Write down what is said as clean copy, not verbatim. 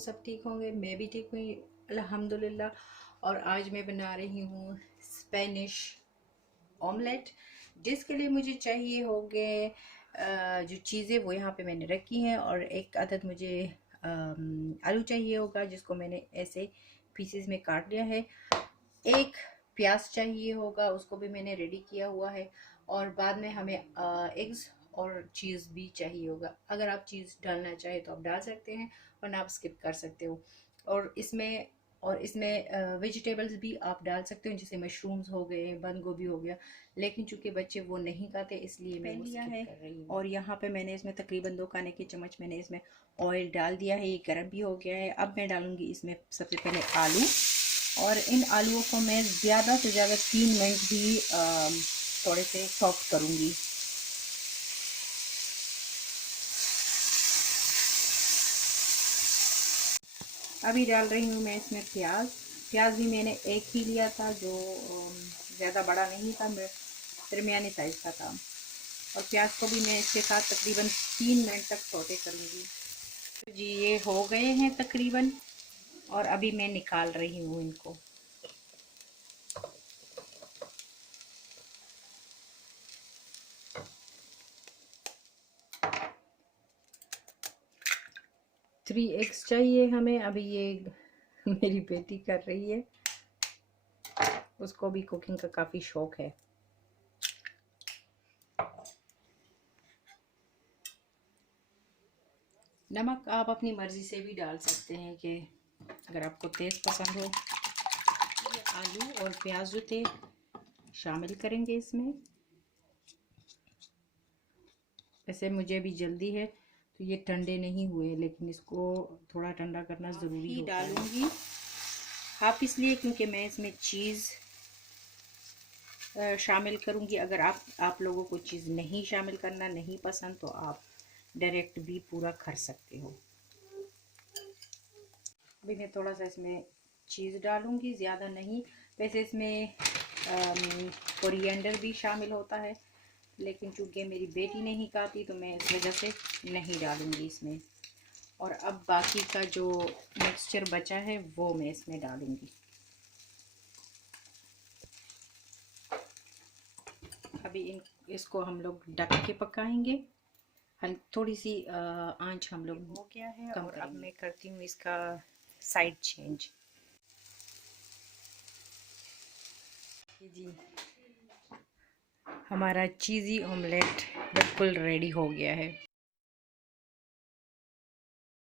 सब ठीक होंगे, मैं भी ठीक हुई अल्हम्दुलिल्लाह। और आज मैं बना रही हूँ स्पेनिश ऑमलेट, जिसके लिए मुझे चाहिए होंगे जो चीज़ें वो यहाँ पे मैंने रखी हैं, और एक अदद मुझे आलू चाहिए होगा जिसको मैंने ऐसे पीसेस में काट लिया है। एक प्याज चाहिए होगा, उसको भी मैंने रेडी किया हुआ है। और बाद में हमें एग्स और चीज़ भी चाहिए होगा। अगर आप चीज़ डालना चाहे तो आप डाल सकते हैं, वरना आप स्किप कर सकते हो। और इसमें वेजिटेबल्स भी आप डाल सकते हो, जैसे मशरूम्स हो गए, बंद गोभी हो गया, लेकिन चूंकि बच्चे वो नहीं खाते इसलिए मैं वो स्किप कर रही हूँ। और यहाँ पे मैंने इसमें तकरीबन 2 खाने के चम्मच मैंने इसमें ऑयल डाल दिया है, ये गर्म भी हो गया है। अब मैं डालूंगी इसमें सबसे पहले आलू, और इन आलूओं को मैं ज़्यादा से ज़्यादा 3 मिनट भी थोड़े से सॉफ्ट करूँगी। अभी डाल रही हूँ मैं इसमें प्याज। प्याज भी मैंने एक ही लिया था, जो ज़्यादा बड़ा नहीं था, दरमियाने साइज़ का था। और प्याज को भी मैं इसके साथ तकरीबन 3 मिनट तक सौटे करूँगी। तो जी ये हो गए हैं तकरीबन, और अभी मैं निकाल रही हूँ इनको। थ्री एग्स चाहिए हमें। अभी ये मेरी बेटी कर रही है, उसको भी कुकिंग का काफ़ी शौक है। नमक आप अपनी मर्ज़ी से भी डाल सकते हैं कि अगर आपको तेज़ पसंद हो। ये आलू और प्याज जो थे शामिल करेंगे इसमें। वैसे मुझे अभी जल्दी है तो ये ठंडे नहीं हुए, लेकिन इसको थोड़ा ठंडा करना ज़रूरी होता है। डालूंगी हाफ इसलिए क्योंकि मैं इसमें चीज़ शामिल करूंगी। अगर आप लोगों को चीज़ नहीं शामिल करना नहीं पसंद तो आप डायरेक्ट भी पूरा कर सकते हो। अभी मैं थोड़ा सा इसमें चीज़ डालूंगी, ज़्यादा नहीं। वैसे इसमें कोरिएंडर भी शामिल होता है, लेकिन चूँकि मेरी बेटी नहीं खाती तो मैं इस वजह से नहीं डालूंगी इसमें। और अब बाकी का जो मिक्सचर बचा है वो मैं इसमें डालूंगी। अभी इसको हम लोग ढक के पकाएंगे। थोड़ी सी आंच हम लोग हो गया है, और अब मैं करती हूँ इसका साइड चेंज। जी हमारा चीज़ी ऑमलेट बिल्कुल रेडी हो गया है।